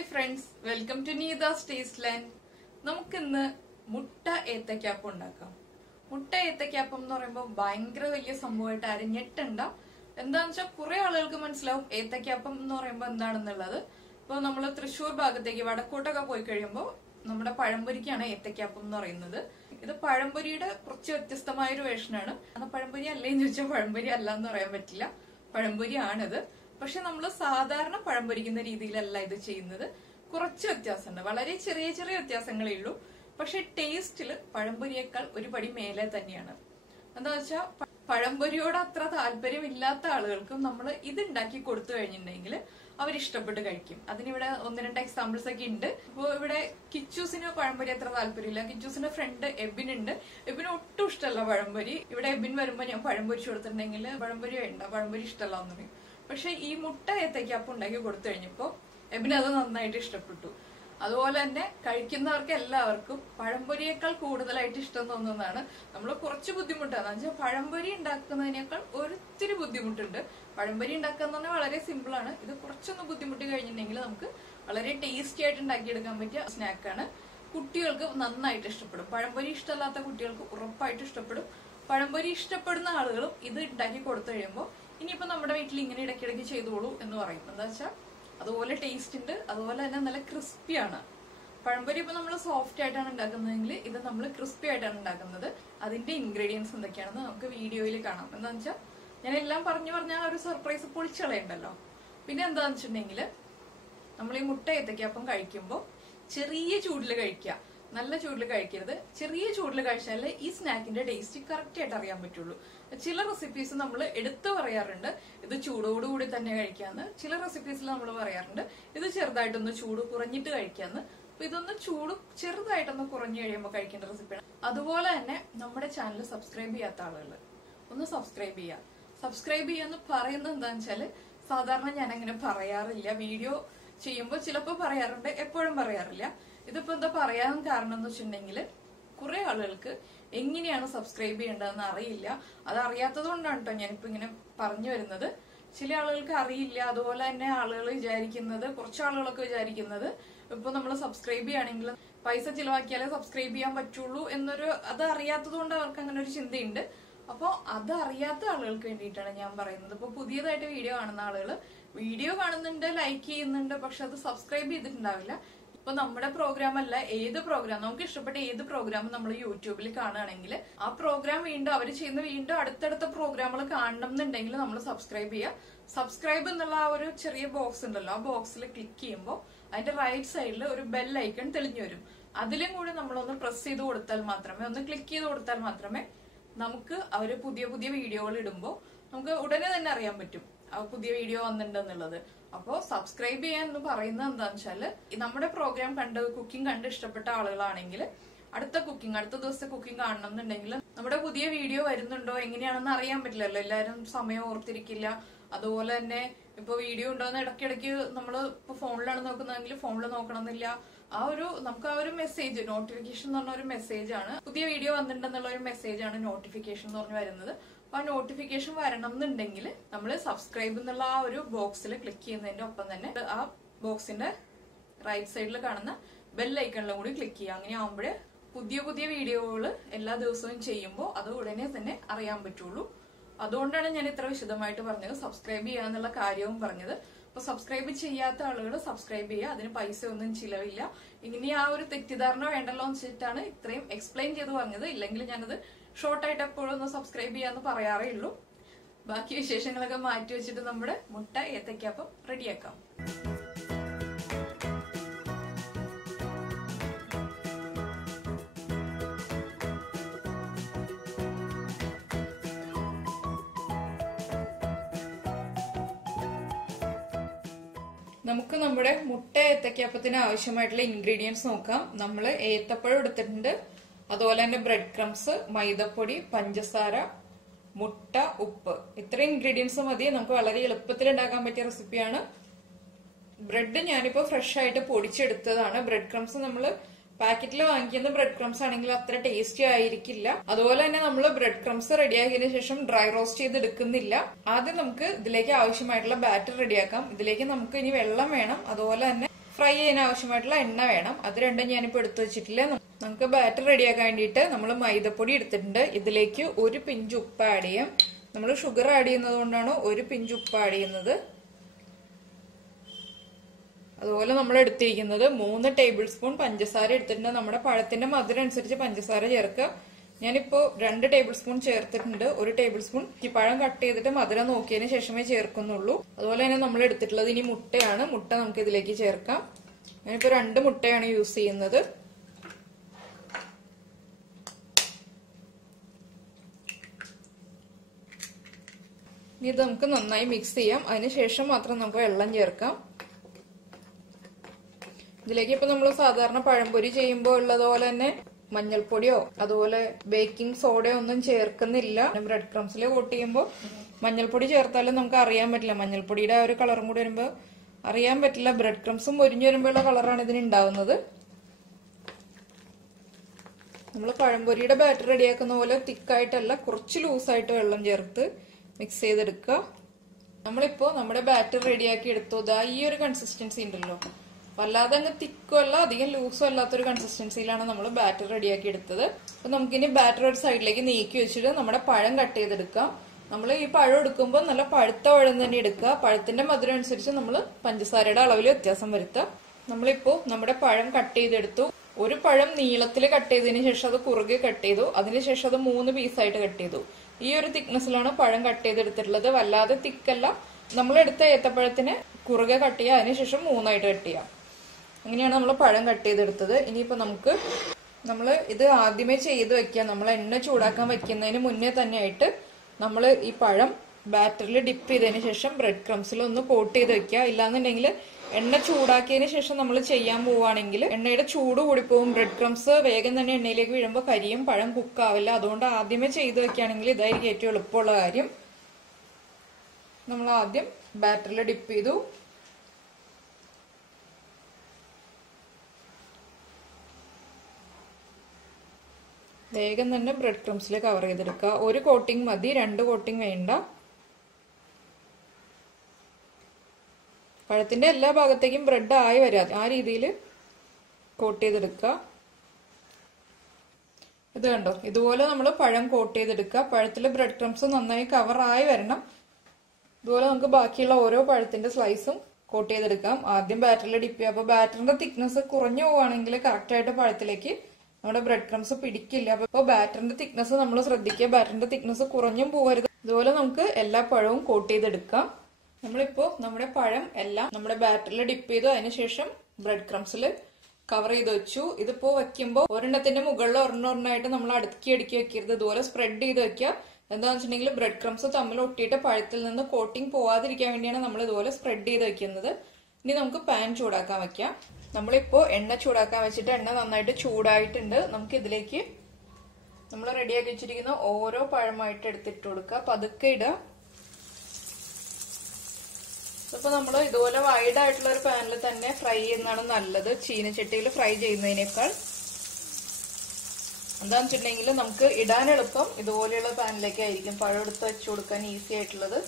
Hi friends, welcome to Neetha's taste land. നമുക്കിന്ന് മുട്ട ഏത്തക്കാപ്പം ഉണ്ടാക്കാം. മുട്ട ഏത്തക്കാപ്പം എന്ന് പറയുമ്പോൾ ഭയങ്കര വലിയ സംഭവമായിട്ട് ആരും ഞെട്ടണ്ട. എന്താന്ന് വെച്ചാൽ കുറെ ആളുകൾക്ക് മനസ്സിലാവും ഏത്തക്കാപ്പം എന്ന് പറയുമ്പോൾ എന്താണെന്നുള്ളത്. ഇപ്പൊ നമ്മള് തൃശ്ശൂർ ഭാഗത്തേക്ക് വടക്കോട്ടൊക്കെ പോയി കഴിയുമ്പോൾ നമ്മുടെ പഴംപൊരിക്കാണ് ഏത്തക്കാപ്പം എന്ന് പറയുന്നത്. ഇത് പഴംപൊരിയുടെ കുറച്ച് വ്യത്യസ്തമായ ഒരു വേർഷനാണ്. പഴംപൊരി അല്ലേന്ന് ചോദിച്ചാൽ പഴംപൊരി അല്ല എന്ന് പറയാൻ പറ്റില്ല, പഴംപൊരി ആണിത്. പക്ഷെ നമ്മൾ സാധാരണ പഴം പൊരിക്കുന്ന രീതിയിലല്ല ഇത് ചെയ്യുന്നത്. കുറച്ച് വ്യത്യാസമുണ്ട്, വളരെ ചെറിയ ചെറിയ വ്യത്യാസങ്ങളേ ഉള്ളൂ. പക്ഷെ ടേസ്റ്റില് പഴംപൊരിയേക്കാൾ ഒരു പടി മേലെ തന്നെയാണ്. എന്താ വെച്ചാൽ പഴംപൊരിയോട് അത്ര താല്പര്യമില്ലാത്ത ആളുകൾക്കും നമ്മൾ ഇത് ഉണ്ടാക്കി കൊടുത്തു കഴിഞ്ഞിട്ടുണ്ടെങ്കിൽ അവരിഷ്ടപ്പെട്ട് കഴിക്കും. അതിനിവിടെ ഒന്ന് രണ്ട് എക്സാമ്പിൾസ് ഒക്കെ ഉണ്ട്. ഇപ്പൊ ഇവിടെ കിച്ചൂസിന് പഴംപൊരി അത്ര താല്പര്യമില്ല. കിച്ചൂസിന്റെ ഫ്രണ്ട് എബിനുണ്ട്. എബിന് ഒട്ടും ഇഷ്ടമല്ല പഴംപൊരി. ഇവിടെ എബിൻ വരുമ്പോ ഞാൻ പഴംപൊരിച്ചു കൊടുത്തിട്ടുണ്ടെങ്കിൽ പഴംപൊരി വേണ്ട, പഴംപൊരി ഇഷ്ടമല്ല എന്ന് പറയും. പക്ഷെ ഈ മുട്ട ഏത്തക്കാപ്പം ഉണ്ടാക്കി കൊടുത്തു കഴിഞ്ഞപ്പോ എബിന് അത് നന്നായിട്ട് ഇഷ്ടപ്പെട്ടു. അതുപോലെ തന്നെ കഴിക്കുന്നവർക്ക് എല്ലാവർക്കും പഴംപൊരിയേക്കാൾ കൂടുതലായിട്ട് ഇഷ്ടം തോന്നുന്നതാണ്. നമ്മൾ കുറച്ച് ബുദ്ധിമുട്ടാണ് വെച്ചാൽ പഴംപൊരി ഉണ്ടാക്കുന്നതിനേക്കാൾ ഒത്തിരി ബുദ്ധിമുട്ടുണ്ട്. പഴംപൊരി ഉണ്ടാക്കുക എന്ന് പറഞ്ഞാൽ വളരെ സിമ്പിൾ ആണ്. ഇത് കുറച്ചൊന്ന് ബുദ്ധിമുട്ട് കഴിഞ്ഞിട്ടുണ്ടെങ്കിൽ നമുക്ക് വളരെ ടേസ്റ്റി ആയിട്ട് ഉണ്ടാക്കിയെടുക്കാൻ പറ്റിയ സ്നാക്കാണ്. കുട്ടികൾക്ക് നന്നായിട്ട് ഇഷ്ടപ്പെടും. പഴംപൊരി ഇഷ്ടമല്ലാത്ത കുട്ടികൾക്ക് ഉറപ്പായിട്ട് ഇഷ്ടപ്പെടും. പഴംപൊരി ഇഷ്ടപ്പെടുന്ന ആളുകളും ഇത് ഉണ്ടാക്കി കൊടുത്തു കഴിയുമ്പോൾ ഇനിയിപ്പോ നമ്മുടെ വീട്ടിൽ ഇങ്ങനെ ഇടയ്ക്കിടയ്ക്ക് ചെയ്തോളൂ എന്ന് പറയും. എന്താ വെച്ചാൽ അതുപോലെ ടേസ്റ്റ് ഉണ്ട്, അതുപോലെ തന്നെ നല്ല ക്രിസ്പിയാണ്. പഴംപൊരി ഇപ്പൊ നമ്മൾ സോഫ്റ്റ് ആയിട്ടാണ് ഉണ്ടാക്കുന്നതെങ്കിൽ ഇത് നമ്മൾ ക്രിസ്പി ആയിട്ടാണ് ഉണ്ടാക്കുന്നത്. അതിന്റെ ഇൻഗ്രീഡിയൻസ് എന്തൊക്കെയാണെന്ന് നമുക്ക് വീഡിയോയിൽ കാണാം. എന്താന്ന് വെച്ചാൽ ഞാൻ എല്ലാം പറഞ്ഞു പറഞ്ഞാൽ ഒരു സർപ്രൈസ് പൊളിച്ചളയുണ്ടല്ലോ. പിന്നെ എന്താന്ന് വെച്ചിട്ടുണ്ടെങ്കിൽ നമ്മൾ ഈ മുട്ട ഏത്തക്കാപ്പം കഴിക്കുമ്പോൾ ചെറിയ ചൂടിൽ കഴിക്കുക, നല്ല ചൂടിൽ കഴിക്കരുത്. ചെറിയ ചൂടിൽ കഴിച്ചാലേ ഈ സ്നാക്കിന്റെ ടേസ്റ്റ് കറക്റ്റ് ആയിട്ട് അറിയാൻ പറ്റുള്ളൂ. ചില റെസിപ്പീസ് നമ്മൾ എടുത്തു പറയാറുണ്ട് ഇത് ചൂടോടുകൂടി തന്നെ കഴിക്കാന്ന്. ചില റെസിപ്പീസിൽ നമ്മൾ പറയാറുണ്ട് ഇത് ചെറുതായിട്ടൊന്ന് ചൂട് കുറഞ്ഞിട്ട് കഴിക്കാന്ന്. അപ്പൊ ഇതൊന്ന് ചൂട് ചെറുതായിട്ടൊന്ന് കുറഞ്ഞു കഴിയുമ്പോൾ കഴിക്കേണ്ട റെസിപ്പിയാണ്. അതുപോലെ തന്നെ നമ്മുടെ ചാനൽ സബ്സ്ക്രൈബ് ചെയ്യാത്ത ആളുകൾ ഒന്ന് സബ്സ്ക്രൈബ് ചെയ്യുക. സബ്സ്ക്രൈബ് ചെയ്യാന്ന് പറയുന്നത് എന്താന്ന് വെച്ചാല് സാധാരണ ഞാൻ അങ്ങനെ പറയാറില്ല. വീഡിയോ ചെയ്യുമ്പോൾ ചിലപ്പോൾ പറയാറുണ്ട്, എപ്പോഴും പറയാറില്ല. ഇതിപ്പോ എന്താ പറയാൻ കാരണം എന്ന് വെച്ചിട്ടുണ്ടെങ്കിൽ കുറെ ആളുകൾക്ക് എങ്ങനെയാണ് സബ്സ്ക്രൈബ് ചെയ്യേണ്ടതെന്ന് അറിയില്ല. അത് അറിയാത്തത് കൊണ്ടാണ് കേട്ടോ ഞാനിപ്പോ ഇങ്ങനെ പറഞ്ഞു വരുന്നത്. ചില ആളുകൾക്ക് അറിയില്ല. അതുപോലെ തന്നെ ആളുകൾ വിചാരിക്കുന്നത്, കുറച്ച് ആളുകളൊക്കെ വിചാരിക്കുന്നത് ഇപ്പൊ നമ്മൾ സബ്സ്ക്രൈബ് ചെയ്യുകയാണെങ്കിൽ പൈസ ചിലവാക്കിയാലേ സബ്സ്ക്രൈബ് ചെയ്യാൻ പറ്റുള്ളൂ എന്നൊരു, അത് അറിയാത്തത് കൊണ്ട് അവർക്ക് അങ്ങനെ ഒരു ചിന്തയുണ്ട്. അപ്പൊ അത് അറിയാത്ത ആളുകൾക്ക് വേണ്ടിയിട്ടാണ് ഞാൻ പറയുന്നത്. ഇപ്പൊ പുതിയതായിട്ട് വീഡിയോ കാണുന്ന ആളുകൾ വീഡിയോ കാണുന്നുണ്ട്, ലൈക്ക് ചെയ്യുന്നുണ്ട്, പക്ഷെ അത് സബ്സ്ക്രൈബ് ചെയ്തിട്ടുണ്ടാവില്ല. ഇപ്പൊ നമ്മുടെ പ്രോഗ്രാം അല്ല, ഏത് പ്രോഗ്രാം നമുക്ക് ഇഷ്ടപ്പെട്ട ഏത് പ്രോഗ്രാം നമ്മൾ യൂട്യൂബിൽ കാണുകയാണെങ്കിൽ ആ പ്രോഗ്രാം വീണ്ടും അവർ ചെയ്യുന്ന വീണ്ടും അടുത്തടുത്ത പ്രോഗ്രാമുകൾ കാണണം എന്നുണ്ടെങ്കിൽ നമ്മൾ സബ്സ്ക്രൈബ് ചെയ്യുക. സബ്സ്ക്രൈബ് എന്നുള്ള ആ ഒരു ചെറിയ ബോക്സ് ഉണ്ടല്ലോ, ആ ബോക്സിൽ ക്ലിക്ക് ചെയ്യുമ്പോൾ അതിന്റെ റൈറ്റ് സൈഡിൽ ഒരു ബെൽ ഐക്കൺ തെളിഞ്ഞു വരും. അതിലും കൂടി നമ്മളൊന്ന് പ്രസ് ചെയ്ത് കൊടുത്താൽ മാത്രമേ, ഒന്ന് ക്ലിക്ക് ചെയ്ത് കൊടുത്താൽ മാത്രമേ നമുക്ക് അവര് പുതിയ പുതിയ വീഡിയോകൾ ഇടുമ്പോൾ നമുക്ക് ഉടനെ തന്നെ അറിയാൻ പറ്റും പുതിയ വീഡിയോ വന്നിട്ടുണ്ടെന്നുള്ളത്. അപ്പോ സബ്സ്ക്രൈബ് ചെയ്യാൻ എന്ന് പറയുന്നത് എന്താന്ന് വെച്ചാല് നമ്മുടെ പ്രോഗ്രാം കുക്കിംഗ് കണ്ട് ഇഷ്ടപ്പെട്ട ആളുകളാണെങ്കിൽ അടുത്ത ദിവസത്തെ കുക്കിംഗ് കാണണം എന്നുണ്ടെങ്കിൽ നമ്മുടെ പുതിയ വീഡിയോ വരുന്നുണ്ടോ എങ്ങനെയാണെന്ന് അറിയാൻ പറ്റില്ലല്ലോ. എല്ലാരും സമയം ഓർത്തിരിക്കില്ല. അതുപോലെ തന്നെ ഇപ്പൊ വീഡിയോ ഉണ്ടോന്ന് ഇടയ്ക്കിടയ്ക്ക് നമ്മള് ഇപ്പൊ ഫോണിലാണ് നോക്കുന്നതെങ്കിൽ ഫോണിൽ നോക്കണമെന്നില്ല. നമുക്ക് ആ ഒരു മെസ്സേജ്, നോട്ടിഫിക്കേഷൻ എന്ന് പറഞ്ഞ ഒരു മെസ്സേജ് ആണ്, പുതിയ വീഡിയോ വന്നിട്ടുണ്ടെന്നുള്ള ഒരു മെസ്സേജ് ആണ് നോട്ടിഫിക്കേഷൻ എന്ന് പറഞ്ഞ് വരുന്നത്. അപ്പൊ ആ നോട്ടിഫിക്കേഷൻ വരണം എന്നുണ്ടെങ്കിൽ നമ്മൾ സബ്സ്ക്രൈബ് എന്നുള്ള ആ ഒരു ബോക്സിൽ ക്ലിക്ക് ചെയ്യുന്നതിന്റെ ഒപ്പം തന്നെ ആ ബോക്സിന്റെ റൈറ്റ് സൈഡിൽ കാണുന്ന ബെൽ ഐക്കണിലും കൂടി ക്ലിക്ക് ചെയ്യുക. അങ്ങനെ ആവുമ്പോഴേ പുതിയ പുതിയ വീഡിയോകൾ എല്ലാ ദിവസവും ചെയ്യുമ്പോൾ അത് ഉടനെ തന്നെ അറിയാൻ പറ്റുള്ളൂ. അതുകൊണ്ടാണ് ഞാൻ ഇത്ര വിശദമായിട്ട് പറഞ്ഞത്, സബ്സ്ക്രൈബ് ചെയ്യാന്നുള്ള കാര്യവും പറഞ്ഞത്. അപ്പൊ സബ്സ്ക്രൈബ് ചെയ്യാത്ത ആളുകൾ സബ്സ്ക്രൈബ് ചെയ്യുക, അതിന് പൈസ ഒന്നും ചിലവില്ല. ഇനി ആ ഒരു തെറ്റിദ്ധാരണ വേണ്ടല്ലോ എന്ന് വെച്ചിട്ടാണ് ഇത്രയും എക്സ്പ്ലെയിൻ ചെയ്ത് പറഞ്ഞത്. ഇല്ലെങ്കിൽ ഞാനത് ഷോർട്ടായിട്ട് എപ്പോഴും ഒന്ന് സബ്സ്ക്രൈബ് ചെയ്യാന്ന് പറയാറേ ഉള്ളൂ. ബാക്കി വിശേഷങ്ങളൊക്കെ മാറ്റി വെച്ചിട്ട് നമ്മുടെ മുട്ട ഏത്തക്കാപ്പം റെഡിയാക്കാം. നമുക്ക് നമ്മുടെ മുട്ട ഏത്തക്കാപ്പത്തിന് ആവശ്യമായിട്ടുള്ള ഇൻഗ്രീഡിയൻസ് നോക്കാം. നമ്മൾ ഏത്തപ്പഴം എടുത്തിട്ടുണ്ട്, അതുപോലെ തന്നെ ബ്രെഡ് ക്രംസ്, മൈദപ്പൊടി, പഞ്ചസാര, മുട്ട, ഉപ്പ്. ഇത്ര ഇൻഗ്രീഡിയൻസ് മതി. നമുക്ക് വളരെ എളുപ്പത്തിൽ ഉണ്ടാക്കാൻ പറ്റിയ റെസിപ്പിയാണ്. ബ്രെഡ് ഞാനിപ്പോ ഫ്രഷ് ആയിട്ട് പൊടിച്ചെടുത്തതാണ്. ബ്രെഡ് ക്രംസ് നമ്മൾ പാക്കറ്റിൽ വാങ്ങിക്കുന്ന ബ്രെഡ് ക്രംസ് ആണെങ്കിൽ അത്ര ടേസ്റ്റി ആയിരിക്കില്ല. അതുപോലെ തന്നെ നമ്മൾ ബ്രെഡ് ക്രംസ് റെഡിയാക്കിയതിനു ശേഷം ഡ്രൈ റോസ്റ്റ് ചെയ്ത് എടുക്കുന്നില്ല. ആദ്യം നമുക്ക് ഇതിലേക്ക് ആവശ്യമായിട്ടുള്ള ബാറ്റർ റെഡിയാക്കാം. ഇതിലേക്ക് നമുക്ക് ഇനി വെള്ളം വേണം, അതുപോലെ തന്നെ ഫ്രൈ ചെയ്യാൻ ആവശ്യമായിട്ടുള്ള എണ്ണ വേണം. അത് രണ്ടും ഞാനിപ്പോൾ എടുത്തു വെച്ചിട്ടില്ല. നമുക്ക് ബാറ്റർ റെഡിയാക്കാൻ വേണ്ടിയിട്ട് നമ്മൾ മൈദപ്പൊടി എടുത്തിട്ടുണ്ട്. ഇതിലേക്ക് ഒരു പിഞ്ച് ഉപ്പ് ആഡ് ചെയ്യാം. നമ്മൾ ഷുഗർ ആഡ് ചെയ്യുന്നത് കൊണ്ടാണ് ഒരു പിഞ്ച് ഉപ്പ് ആഡ് ചെയ്യുന്നത്. അതുപോലെ നമ്മൾ എടുത്തിരിക്കുന്നത് 3 ടേബിൾ സ്പൂൺ പഞ്ചസാര എടുത്തിട്ടുണ്ട്. നമ്മുടെ പഴത്തിന്റെ മധുരം അനുസരിച്ച് പഞ്ചസാര ചേർക്കുക. ഞാനിപ്പോ 2 ടേബിൾ സ്പൂൺ ചേർത്തിട്ടുണ്ട്. 1 ടേബിൾ സ്പൂൺ ഈ പഴം കട്ട് ചെയ്തിട്ട് മധുരം നോക്കിയതിന് ശേഷമേ ചേർക്കുന്നുള്ളൂ. അതുപോലെ തന്നെ നമ്മൾ എടുത്തിട്ടുള്ളത് ഇനി മുട്ടയാണ്. മുട്ട നമുക്ക് ഇതിലേക്ക് ചേർക്കാം. ഞാനിപ്പോ 2 മുട്ടയാണ് യൂസ് ചെയ്യുന്നത്. ഇനി ഇത് നമുക്ക് നന്നായി മിക്സ് ചെയ്യാം. അതിനുശേഷം മാത്രം നമുക്ക് വെള്ളം ചേർക്കാം. ഇതിലേക്ക് ഇപ്പൊ നമ്മൾ സാധാരണ പഴംപൊരി ചെയ്യുമ്പോൾ ഉള്ളതുപോലെ തന്നെ മഞ്ഞൾപ്പൊടിയോ അതുപോലെ ബേക്കിംഗ് സോഡയോ ഒന്നും ചേർക്കുന്നില്ല. ബ്രെഡ് ക്രംസിൽ കോട്ട് ചെയ്യുമ്പോൾ മഞ്ഞൾപ്പൊടി ചേർത്താലും നമുക്ക് അറിയാൻ പറ്റില്ല. മഞ്ഞൾപ്പൊടിയുടെ ആ ഒരു കളറും കൂടി വരുമ്പോൾ അറിയാൻ പറ്റില്ല. ബ്രെഡ് ക്രംസും മൊരിഞ്ഞു വരുമ്പോഴുള്ള കളറാണ് ഇതിന് ഉണ്ടാവുന്നത്. നമ്മൾ പഴംപൊരിയുടെ ബാറ്റർ റെഡിയാക്കുന്ന പോലെ തിക്കായിട്ടല്ല, കുറച്ച് ലൂസായിട്ട് വെള്ളം ചേർത്ത് മിക്സ് ചെയ്തെടുക്കുക. നമ്മളിപ്പോ നമ്മുടെ ബാറ്റർ റെഡിയാക്കി എടുത്തു. ഈ ഒരു കൺസിസ്റ്റൻസി ഉണ്ടല്ലോ, വല്ലാതെ അങ്ങ് തിക്കും അല്ല അധികം ലൂസും അല്ലാത്തൊരു കൺസിസ്റ്റൻസിയിലാണ് നമ്മൾ ബാറ്റർ റെഡിയാക്കി എടുത്തത്. അപ്പൊ നമുക്കിനി ബാറ്റർ ഒരു സൈഡിലേക്ക് നീക്കി വെച്ചിട്ട് നമ്മുടെ പഴം കട്ട് ചെയ്തെടുക്കാം. നമ്മൾ ഈ പഴം എടുക്കുമ്പോൾ നല്ല പഴുത്ത പഴം തന്നെ എടുക്കുക. പഴത്തിന്റെ മധുരം അനുസരിച്ച് നമ്മൾ പഞ്ചസാരയുടെ അളവിൽ വ്യത്യാസം വരുത്തുക. നമ്മളിപ്പോ നമ്മുടെ പഴം കട്ട് ചെയ്തെടുത്തു. ഒരു പഴം നീളത്തിൽ കട്ട് ചെയ്തതിന് ശേഷം അത് കുറുകെ കട്ട് ചെയ്തു. അതിനുശേഷം അത് 3 പീസായിട്ട് കട്ട് ചെയ്തു. ഈ ഒരു തിക്നെസ്സിലാണ് പഴം കട്ട് ചെയ്തെടുത്തിട്ടുള്ളത്. വല്ലാതെ തിക്കല്ല. നമ്മൾ എടുത്ത ഏത്തപ്പഴത്തിന് കുറുകെ കട്ട് ചെയ്യുക, അതിനുശേഷം 3ആയിട്ട് കട്ട് ചെയ്യാം. അങ്ങനെയാണ് നമ്മൾ പഴം കട്ട് ചെയ്തെടുത്തത്. ഇനിയിപ്പോ നമ്മൾ ഇത് ആദ്യമേ ചെയ്ത് വെക്കുക. നമ്മൾ എണ്ണ ചൂടാക്കാൻ വെക്കുന്നതിന് മുന്നേ തന്നെ ആയിട്ട് നമ്മൾ ഈ പഴം ബാറ്ററിൽ ഡിപ്പ് ചെയ്തതിന് ശേഷം ബ്രെഡ് ക്രംസിൽ ഒന്ന് കോട്ട് ചെയ്ത് വെക്കുക. ഇല്ലാന്നുണ്ടെങ്കിൽ എണ്ണ ചൂടാക്കിയതിന് ശേഷം നമ്മൾ ചെയ്യാൻ പോവുകയാണെങ്കിൽ എണ്ണയുടെ ചൂട് കൂടിപ്പോവും. ബ്രെഡ് ക്രംസ് വേഗം തന്നെ എണ്ണയിലേക്ക് വീഴുമ്പോൾ കരിയും, പഴം കുക്കാവില്ല. അതുകൊണ്ട് ആദ്യമേ ചെയ്ത് വെക്കുകയാണെങ്കിൽ ഇതായിരിക്കും ഏറ്റവും എളുപ്പമുള്ള കാര്യം. നമ്മൾ ആദ്യം ബാറ്ററിൽ ഡിപ്പ് ചെയ്തു. വേഗം തന്നെ ബ്രെഡ് ക്രംസിൽ കവർ ചെയ്തെടുക്കുക. 1 കോട്ടിംഗ് മതി, 2 കോട്ടിംഗ് വേണ്ട. പഴത്തിന്റെ എല്ലാ ഭാഗത്തേക്കും ബ്രെഡ് ആയി വരാതെ ആ രീതിയിൽ കോട്ട് ചെയ്തെടുക്കുക. ഇത് കണ്ടോ, ഇതുപോലെ നമ്മൾ പഴം കോട്ട് ചെയ്തെടുക്കുക. പഴത്തിൽ ബ്രെഡ് ക്രംസ് നന്നായി കവർ ആയി വരണം. ഇതുപോലെ നമുക്ക് ബാക്കിയുള്ള ഓരോ പഴത്തിന്റെ സ്ലൈസും കോട്ട് ചെയ്തെടുക്കാം. ആദ്യം ബാറ്ററിൽ ഡിപ്പ് ചെയ്യുക. അപ്പൊ ബാറ്ററിന്റെ തിക്നെസ് കുറഞ്ഞു പോവുകയാണെങ്കിൽ കറക്റ്റ് ആയിട്ട് പഴത്തിലേക്ക് നമ്മുടെ ബ്രെഡ് ക്രംസ് പിടിക്കില്ല. അപ്പൊ ബാറ്ററിന്റെ തിക്നെസ് നമ്മൾ ശ്രദ്ധിക്കുക. ബാറ്ററിന്റെ തിക്നെസ് കുറഞ്ഞും പോകരുത്. ഇതുപോലെ നമുക്ക് എല്ലാ പഴവും കോട്ട് ചെയ്തെടുക്കാം. നമ്മളിപ്പോ നമ്മുടെ പഴം എല്ലാം നമ്മുടെ ബാറ്ററിൽ ഡിപ്പ് ചെയ്തു. അതിനുശേഷം ബ്രെഡ് ക്രംസിൽ കവർ ചെയ്ത് വെച്ചു. ഇതിപ്പോ വെക്കുമ്പോൾ ഒരെണ്ണത്തിന്റെ മുകളിൽ ഒരെണ്ണമായിട്ട് നമ്മൾ അടുക്കി വെക്കരുത്. ഇതുപോലെ സ്പ്രെഡ് ചെയ്ത് വെക്കുക. എന്താണെന്ന് വെച്ചിട്ടുണ്ടെങ്കിൽ ബ്രെഡ് ക്രംസ് തമ്മിൽ ഒട്ടിയിട്ട് പഴത്തിൽ നിന്ന് കോട്ടിങ് പോവാതിരിക്കാൻ വേണ്ടിയാണ് നമ്മൾ ഇതുപോലെ സ്പ്രെഡ് ചെയ്ത് വെക്കുന്നത്. ഇനി നമുക്ക് പാൻ ചൂടാക്കാൻ വെക്കാം. നമ്മളിപ്പോ എണ്ണ ചൂടാക്കാൻ വെച്ചിട്ട് എണ്ണ നന്നായിട്ട് ചൂടായിട്ടുണ്ട്. നമുക്ക് ഇതിലേക്ക് നമ്മൾ റെഡിയാക്കി വെച്ചിരിക്കുന്ന ഓരോ പഴമായിട്ട് എടുത്തിട്ട് കൊടുക്കുക. പതുക്കെ ഇടുക. ഇപ്പൊ നമ്മൾ ഇതുപോലെ വൈഡ് ആയിട്ടുള്ള ഒരു പാനിൽ തന്നെ ഫ്രൈ ചെയ്യുന്നതാണ് നല്ലത്, ചീനച്ചട്ടിയിൽ ഫ്രൈ ചെയ്യുന്നതിനേക്കാൾ. എന്താന്ന് വെച്ചിട്ടുണ്ടെങ്കിൽ നമുക്ക് ഇടാൻ എളുപ്പം ഇതുപോലെയുള്ള പാനിലേക്കായിരിക്കും പഴം എടുത്ത് വെച്ചു കൊടുക്കാൻ ഈസി ആയിട്ടുള്ളത്.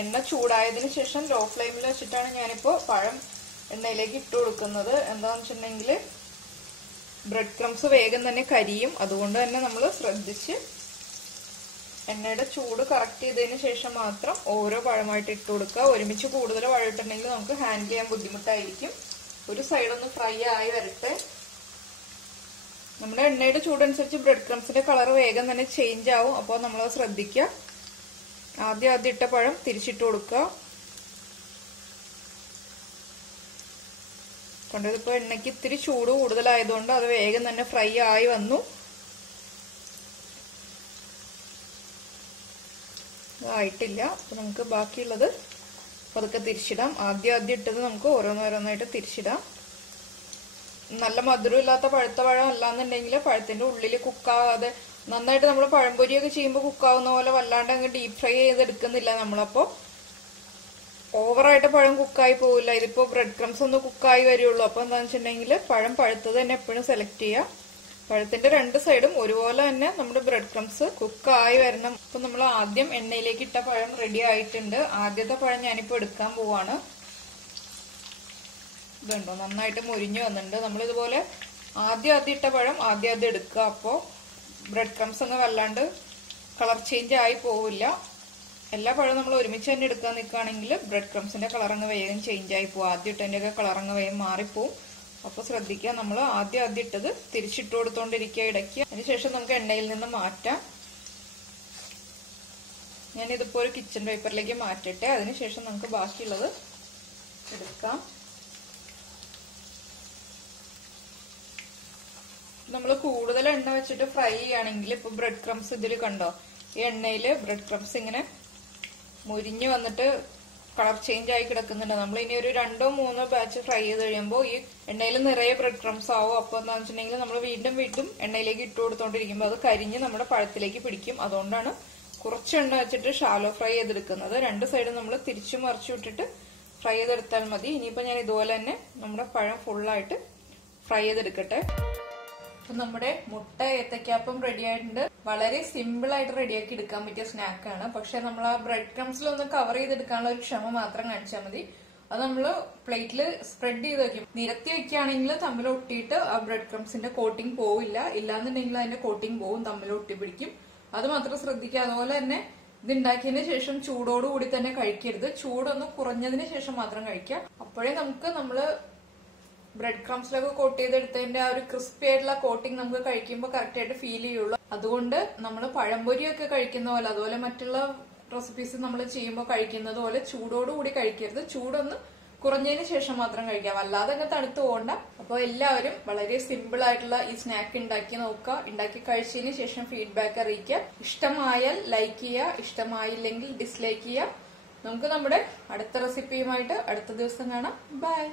എണ്ണ ചൂടായതിനു ശേഷം ലോ ഫ്ലെയിമിൽ വെച്ചിട്ടാണ് ഞാനിപ്പോ പഴം എണ്ണയിലേക്ക് ഇട്ട് കൊടുക്കുന്നത്. എന്താന്ന് വെച്ചിട്ടുണ്ടെങ്കിൽ ബ്രെഡ് ക്രംസ് വേഗം തന്നെ കരിയും. അതുകൊണ്ട് തന്നെ നമ്മൾ ശ്രദ്ധിച്ച് എണ്ണയുടെ ചൂട് കറക്റ്റ് ചെയ്തതിന് ശേഷം മാത്രം ഓരോ പഴമായിട്ട് ഇട്ട് കൊടുക്കുക. ഒരുമിച്ച് കൂടുതൽ പഴം ഇട്ടിട്ടുണ്ടെങ്കിൽ നമുക്ക് ഹാൻഡിൽ ചെയ്യാൻ ബുദ്ധിമുട്ടായിരിക്കും. ഒരു സൈഡ് ഒന്ന് ഫ്രൈ ആയി വരട്ടെ. നമ്മുടെ എണ്ണയുടെ ചൂടനുസരിച്ച് ബ്രെഡ് ക്രംസിന്റെ കളർ വേഗം തന്നെ ചേഞ്ച് ആവും. അപ്പോൾ നമ്മളത് ശ്രദ്ധിക്കുക. ആദ്യം ഇട്ട പഴം തിരിച്ചിട്ട് കൊടുക്കുക. കണ്ടതിപ്പോ എണ്ണയ്ക്ക് ഇത്തിരി ചൂട് കൂടുതലായതുകൊണ്ട് അത് വേഗം തന്നെ ഫ്രൈ ആയി വന്നു. ആയിട്ടില്ല. അപ്പൊ നമുക്ക് ബാക്കിയുള്ളത് പതുക്കെ തിരിച്ചിടാം. ആദ്യം ഇട്ടത് നമുക്ക് ഓരോന്നോരോന്നായിട്ട് തിരിച്ചിടാം. നല്ല മധുരം ഇല്ലാത്ത പഴുത്ത പഴം അല്ലാന്നുണ്ടെങ്കിൽ പഴത്തിന്റെ ഉള്ളിൽ കുക്കാവാതെ നന്നായിട്ട് നമ്മൾ പഴംപൊരിയൊക്കെ ചെയ്യുമ്പോൾ കുക്കാവുന്ന പോലെ വല്ലാണ്ട് അങ്ങ് ഡീപ് ഫ്രൈ ചെയ്തെടുക്കുന്നില്ല നമ്മളപ്പോ. ഓവറായിട്ട് പഴം കുക്കായി പോവില്ല. ഇതിപ്പോ ബ്രെഡ് ക്രംസ് ഒന്ന് കുക്കായി വരുള്ളൂ. അപ്പൊ എന്താന്ന് വെച്ചിട്ടുണ്ടെങ്കിൽ പഴം പഴുത്തത് തന്നെ എപ്പോഴും സെലക്ട് ചെയ്യുക. പഴത്തിന്റെ രണ്ട് സൈഡും ഒരുപോലെ തന്നെ നമ്മുടെ ബ്രെഡ് ക്രംസ് കുക്കായി വരണം. അപ്പൊ നമ്മൾ ആദ്യം എണ്ണയിലേക്ക് ഇട്ട പഴം റെഡി ആയിട്ടുണ്ട്. ആദ്യത്തെ പഴം ഞാനിപ്പോ എടുക്കാൻ പോവാണ്. ഇതുണ്ടോ, നന്നായിട്ട് മുരിഞ്ഞു വന്നിട്ടുണ്ട്. നമ്മളിതുപോലെ ആദ്യം ഇട്ട പഴം ആദ്യം എടുക്കുക. അപ്പോ ബ്രെഡ് ക്രംസ് ഒന്നും വല്ലാണ്ട് കളർ ചേഞ്ച് ആയി പോവില്ല. എല്ലാ പഴവും നമ്മൾ ഒരുമിച്ച് തന്നെ എടുക്കാൻ നിൽക്കുകയാണെങ്കിൽ ബ്രെഡ് ക്രംസിന്റെ കളർ അങ്ങ് വേഗം ചേഞ്ച് ആയി പോകും. ആദ്യം ഇട്ടതിന്റെ കളർ അങ്ങ് വേഗം മാറിപ്പോവും. അപ്പൊ ശ്രദ്ധിക്കുക, നമ്മൾ ആദ്യം ഇട്ടത് തിരിച്ചിട്ട് കൊടുത്തോണ്ടിരിക്കുക ഇടയ്ക്ക്. അതിനുശേഷം നമുക്ക് എണ്ണയിൽ നിന്ന് മാറ്റാം. ഞാനിതിപ്പോ ഒരു കിച്ചൺ പേപ്പറിലേക്ക് മാറ്റട്ടെ. അതിനുശേഷം നമുക്ക് ബാക്കിയുള്ളത് എടുക്കാം. നമ്മൾ കൂടുതൽ എണ്ണ വെച്ചിട്ട് ഫ്രൈ ചെയ്യുകയാണെങ്കിൽ ഇപ്പൊ ബ്രെഡ് ക്രംസ് ഇതിൽ കണ്ടോ, ഈ എണ്ണയില് ബ്രെഡ് ക്രംസ് ഇങ്ങനെ മുരിഞ്ഞു വന്നിട്ട് കളർ ചേഞ്ച് ആയി കിടക്കുന്നുണ്ട്. നമ്മൾ ഇനി ഒരു 2-3 ബാച്ച് ഫ്രൈ ചെയ്ത് കഴിയുമ്പോൾ ഈ എണ്ണയിൽ നിറയെ ബ്രെഡ് ക്രംസ് ആവും. അപ്പൊ എന്താണെന്ന് വെച്ചിട്ടുണ്ടെങ്കിൽ നമ്മൾ വീണ്ടും എണ്ണയിലേക്ക് ഇട്ട് കൊടുത്തോണ്ടിരിക്കുമ്പോൾ അത് കരിഞ്ഞ് നമ്മുടെ പഴത്തിലേക്ക് പിടിക്കും. അതുകൊണ്ടാണ് കുറച്ച് എണ്ണ വെച്ചിട്ട് ഷാലോ ഫ്രൈ ചെയ്തെടുക്കുന്നത്. രണ്ട് സൈഡും നമ്മൾ തിരിച്ചു മറിച്ചു വിട്ടിട്ട് ഫ്രൈ ചെയ്തെടുത്താൽ മതി. ഇനിയിപ്പോ ഞാൻ ഇതുപോലെ തന്നെ നമ്മുടെ പഴം ഫുള്ളായിട്ട് ഫ്രൈ ചെയ്തെടുക്കട്ടെ. അപ്പൊ നമ്മുടെ മുട്ട ഏത്തക്കാപ്പം റെഡി ആയിട്ടുണ്ട്. വളരെ സിമ്പിൾ ആയിട്ട് റെഡിയാക്കി എടുക്കാൻ പറ്റിയ സ്നാക്കാണ്. പക്ഷെ നമ്മൾ ആ ബ്രെഡ് ക്രംസിലൊന്ന് കവർ ചെയ്തെടുക്കാനുള്ള ഒരു ക്ഷമ മാത്രം കാണിച്ചാൽ മതി. അത് നമ്മള് പ്ലേറ്റിൽ സ്പ്രെഡ് ചെയ്ത് വെക്കും. നിരത്തി വെക്കുകയാണെങ്കിൽ തമ്മിൽ ഒട്ടിയിട്ട് ആ ബ്രെഡ് ക്രംസിന്റെ കോട്ടിങ് പോവില്ല. ഇല്ലാന്നുണ്ടെങ്കിൽ അതിന്റെ കോട്ടിങ് പോവും, തമ്മിൽ ഒട്ടി പിടിക്കും. അത് മാത്രം ശ്രദ്ധിക്കുക. അതുപോലെ തന്നെ ഇത് ഉണ്ടാക്കിയതിന് ശേഷം ചൂടോടുകൂടി തന്നെ കഴിക്കരുത്. ചൂടൊന്ന് കുറഞ്ഞതിന് ശേഷം മാത്രം കഴിക്കുക. അപ്പോഴേ നമ്മള് ബ്രെഡ് ക്രംസിലൊക്കെ കോട്ട് ചെയ്തെടുത്തതിന്റെ ആ ഒരു ക്രിസ്പി ആയിട്ടുള്ള കോട്ടിങ് നമുക്ക് കഴിക്കുമ്പോൾ കറക്റ്റ് ആയിട്ട് ഫീൽ ചെയ്യുള്ളൂ. അതുകൊണ്ട് നമ്മൾ പഴംപൊരിയൊക്കെ കഴിക്കുന്ന പോലെ, അതുപോലെ മറ്റുള്ള റെസിപ്പീസ് നമ്മൾ ചെയ്യുമ്പോൾ കഴിക്കുന്നത് പോലെ ചൂടോടുകൂടി കഴിക്കരുത്. ചൂടൊന്ന് കുറഞ്ഞതിന് ശേഷം മാത്രം കഴിക്കാം. അല്ലാതെ അങ്ങ് തണുത്ത് പോകണ്ട. അപ്പോൾ എല്ലാവരും വളരെ സിമ്പിൾ ആയിട്ടുള്ള ഈ സ്നാക്ക് ഉണ്ടാക്കി നോക്കുക. ഉണ്ടാക്കി കഴിച്ചതിന് ശേഷം ഫീഡ്ബാക്ക് അറിയിക്കുക. ഇഷ്ടമായാൽ ലൈക്ക് ചെയ്യുക, ഇഷ്ടമായില്ലെങ്കിൽ ഡിസ്ലൈക്ക് ചെയ്യുക. നമുക്ക് നമ്മുടെ അടുത്ത റെസിപ്പിയുമായിട്ട് അടുത്ത ദിവസം കാണാം. ബൈ.